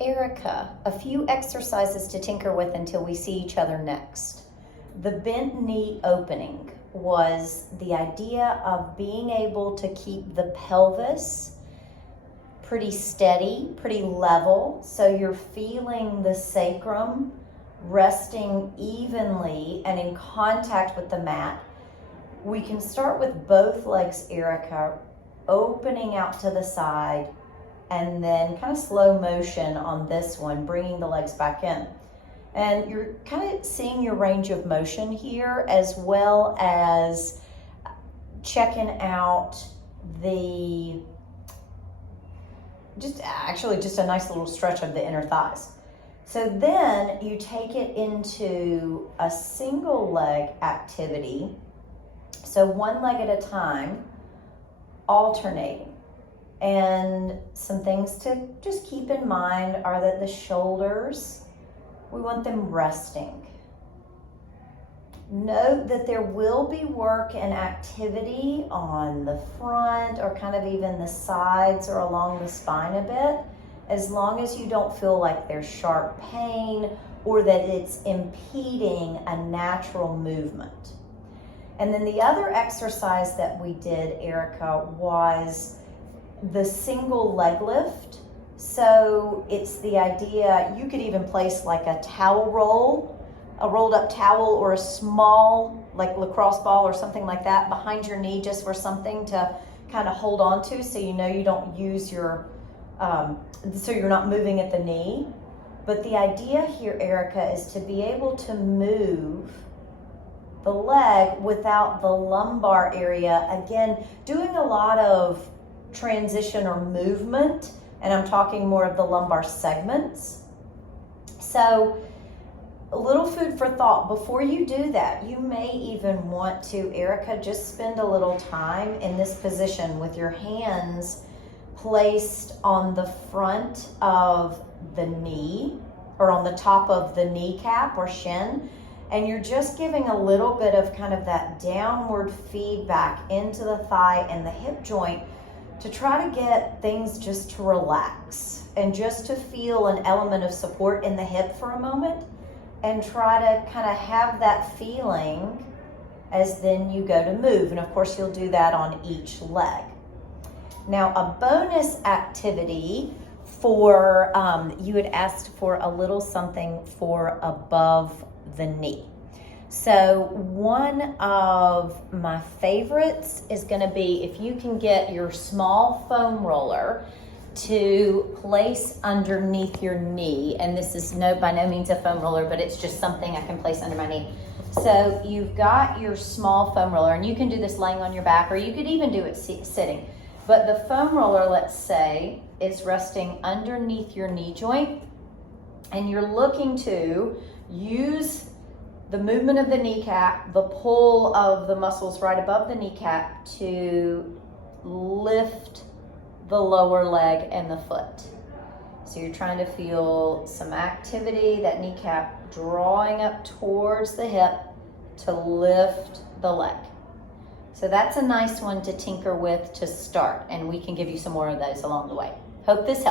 Erica, a few exercises to tinker with until we see each other next. The bent knee opening was the idea of being able to keep the pelvis pretty steady, pretty level, so you're feeling the sacrum resting evenly and in contact with the mat. We can start with both legs, Erica, opening out to the side, and then kind of slow motion on this one, bringing the legs back in. And you're kind of seeing your range of motion here, as well as checking out the, just a nice little stretch of the inner thighs. So then you take it into a single leg activity. So one leg at a time, alternating. And some things to just keep in mind are that the shoulders, we want them resting. Note that there will be work and activity on the front or kind of even the sides or along the spine a bit, as long as you don't feel like there's sharp pain or that it's impeding a natural movement. And then the other exercise that we did, Erica, was the single leg lift. So it's the idea, you could even place like a towel roll, a rolled up towel, or a small like lacrosse ball or something like that behind your knee, just for something to kind of hold on to, so you know you don't use your, so you're not moving at the knee. But the idea here, Erica, is to be able to move the leg without the lumbar area. Again, doing a lot of transition or movement, and I'm talking more of the lumbar segments. So a little food for thought. Before you do that, you may even want to, Erica, just spend a little time in this position with your hands placed on the front of the knee or on the top of the kneecap or shin, and you're just giving a little bit of kind of that downward feedback into the thigh and the hip joint to try to get things just to relax and just to feel an element of support in the hip for a moment, and try to kind of have that feeling as then you go to move. And of course you'll do that on each leg. Now, a bonus activity for, you had asked for a little something for above the knee. So one of my favorites is going to be if you can get your small foam roller to place underneath your knee. And this is by no means a foam roller, but it's just something I can place under my knee. So you've got your small foam roller, and you can do this laying on your back, or you could even do it sitting. But the foam roller, let's say, is resting underneath your knee joint, and you're looking to use the movement of the kneecap, the pull of the muscles right above the kneecap to lift the lower leg and the foot. So you're trying to feel some activity, that kneecap drawing up towards the hip to lift the leg. So that's a nice one to tinker with to start, and we can give you some more of those along the way. Hope this helps.